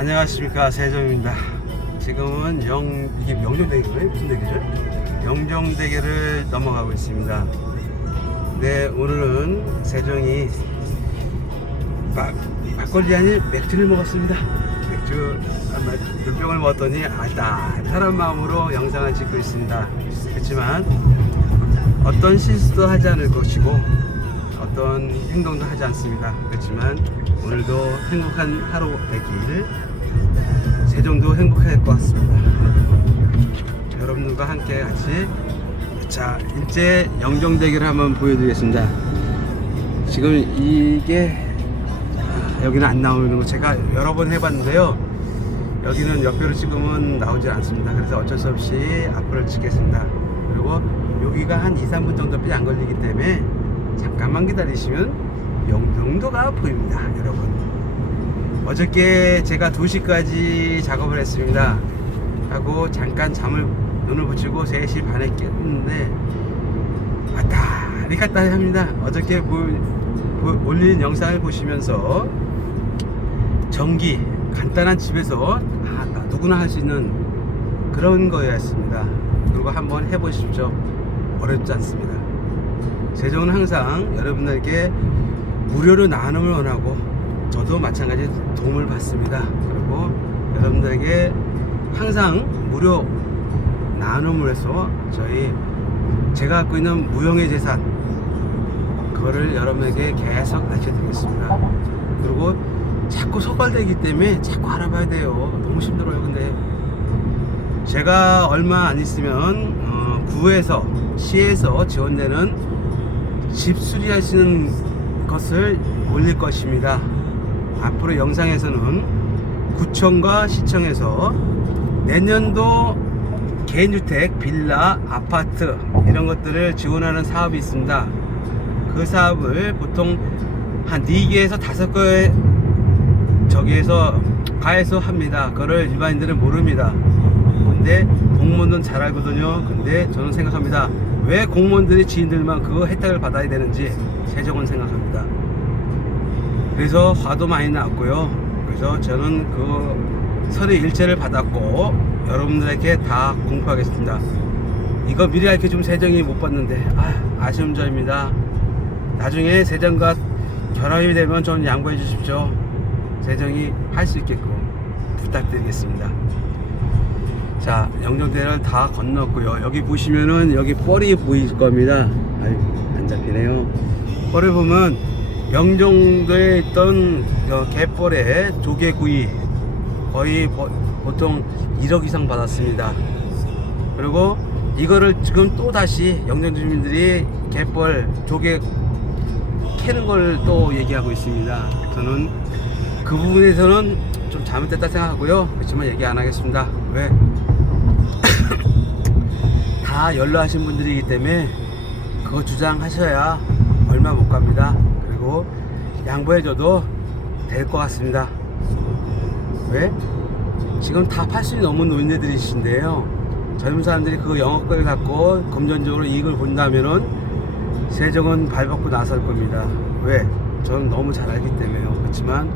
안녕하십니까 세정입니다. 지금은 영 이게 명정대교예요? 무슨 대교죠? 영정대교를 넘어가고 있습니다. 네 오늘은 세정이 막 막걸리 아닌 맥주를 먹었습니다. 맥주 한몇 병을 먹었더니 알딸딸한 마음으로 영상을 찍고 있습니다. 그렇지만 어떤 실수도 하지 않을 것이고 어떤 행동도 하지 않습니다. 그렇지만 오늘도 행복한 하루 되길 세종도 행복할 것 같습니다. 여러분들과 함께 같이 자 이제 영종대교를 한번 보여드리겠습니다. 지금 이게 여기는 안 나오는 거 제가 여러 번 해봤는데요. 여기는 옆으로 찍으면 나오지 않습니다. 그래서 어쩔 수 없이 앞으로 찍겠습니다. 그리고 여기가 한 2, 3분 정도밖에 안 걸리기 때문에 잠깐만 기다리시면 영종도가 보입니다. 여러분. 어저께 제가 2시까지 작업을 했습니다. 하고 잠깐 잠을 눈을 붙이고 3시 반에 깼는데 왔다 리 갔다리 합니다. 어저께 보, 보- 올린 영상을 보시면서 전기 간단한 집에서 아, 나- 누구나 할 수 있는 그런 거였습니다. 그리고 한번 해보십시오. 어렵지 않습니다. 세종은 항상 여러분들에게 무료로 나눔을 원하고 저도 마찬가지 도움을 받습니다. 그리고 여러분들에게 항상 무료 나눔을 해서 저희 제가 갖고 있는 무형의 재산 그거를 여러분에게 계속 알려드리겠습니다. 그리고 자꾸 소갈되기 때문에 자꾸 알아봐야 돼요. 너무 힘들어요. 근데 제가 얼마 안 있으면 어, 구에서 시에서 지원되는 집 수리할 수 있는 것을 올릴 것입니다. 앞으로 영상에서는 구청과 시청에서 내년도 개인주택, 빌라, 아파트 이런 것들을 지원하는 사업이 있습니다. 그 사업을 보통 한 4개에서 5개의 저기에서 가에서 합니다. 그거를 일반인들은 모릅니다. 근데 공무원들은 잘 알거든요. 근데 저는 생각합니다. 왜 공무원들이 지인들만 그 혜택을 받아야 되는지 세종은 생각합니다. 그래서 화도 많이 났고요. 그래서 저는 그 서류 일체를 받았고 여러분들에게 다 공표하겠습니다. 이거 미리 알게 좀 세정이 못 받는데 아, 아쉬운 점입니다. 나중에 세정과 결합이 되면 좀 양보해 주십시오. 세정이 할 수 있게끔 부탁드리겠습니다. 자, 영종대를 다 건넜고요. 여기 보시면은 여기 뻘이 보일 겁니다. 아이, 안 잡히네요. 뻘을 보면 영종도에 있던 어, 갯벌에 조개구이 거의 보, 보통 1억 이상 받았습니다. 그리고 이거를 지금 또 다시 영종 주민들이 갯벌 조개 캐는 걸 또 얘기하고 있습니다. 저는 그 부분에서는 좀 잘못됐다 생각하고요. 그렇지만 얘기 안 하겠습니다. 왜? 다 연로하신 분들이기 때문에 그거 주장하셔야 얼마 못 갑니다. 그리고 양보해줘도 될 것 같습니다. 왜? 지금 다 80이 넘은 노인네들이신데요. 젊은 사람들이 그 영업권을 갖고 금전적으로 이익을 본다면은 세정은 발벗고 나설 겁니다. 왜? 저는 너무 잘 알기 때문에요. 그렇지만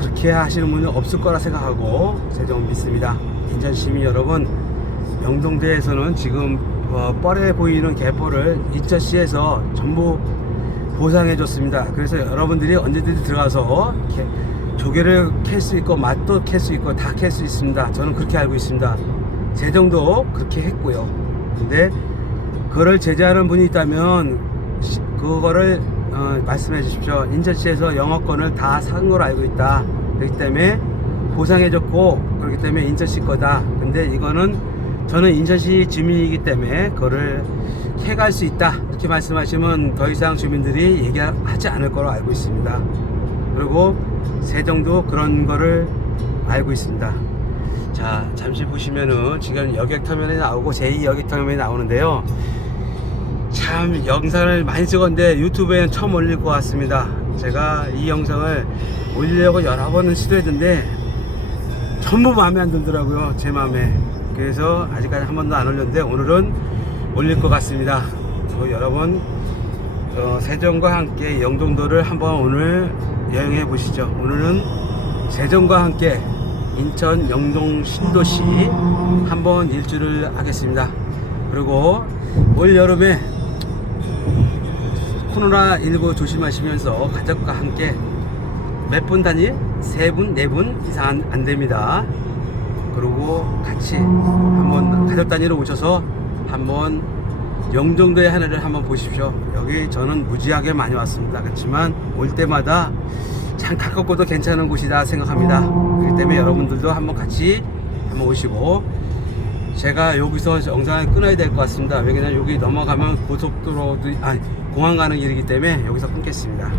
그렇게 하시는 분은 없을 거라 생각하고 세정은 믿습니다. 인천 시민 여러분, 영동대에서는 지금 어, 뻘에 보이는 갯벌을 인천시에서 전부 보상해 줬습니다. 그래서 여러분들이 언제든지 들어가서 개- 조개를 캘 수 있고 맛도 캘 수 있고 다 캘 수 있습니다. 저는 그렇게 알고 있습니다. 세정도 그렇게 했고요. 근데 그거를 제재하는 분이 있다면 시- 그거를 어, 말씀해 주십시오. 인천시에서 영업권을 다 산 걸로 알고 있다. 그렇기 때문에 보상해 줬고 그렇기 때문에 인천시 거다. 근데 이거는 저는 인천시 주민이기 때문에 그거를 해갈 수 있다. 이렇게 말씀하시면 더 이상 주민들이 얘기하지 않을 거로 알고 있습니다. 그리고 세종도 그런 거를 알고 있습니다. 자, 잠시 보시면은 지금 여객터미널이 나오고 제2 여객터미널이 나오는데요. 참 영상을 많이 찍었는데 유튜브에는 처음 올릴 것 같습니다. 제가 이 영상을 올리려고 여러 번은 시도했는데 전부 마음에 안 들더라고요. 제 마음에. 그래서 아직까지 한 번도 안 올렸는데 오늘은 올릴 것 같습니다. 저 여러분 어, 세종과 함께 영종도를 한번 오늘 여행해 보시죠. 오늘은 세정과 함께 인천 영동 신도시 한번 일주를 하겠습니다. 그리고 올 여름에 코로나19 조심하시면서 가족과 함께 몇 분 단위? 세 분, 네 분 이상 안, 안 됩니다. 그리고 같이 한번 가족 단위로 오셔서 한번 영종도의 하늘을 한번 보십시오. 여기 저는 무지하게 많이 왔습니다. 그렇지만 올 때마다 참 가깝고도 괜찮은 곳이다 생각합니다. 그렇기 때문에 여러분들도 한번 같이 한번 오시고 제가 여기서 영상을 끊어야 될 것 같습니다. 왜냐면 여기 넘어가면 고속도로도 아니 공항 가는 길이기 때문에 여기서 끊겠습니다.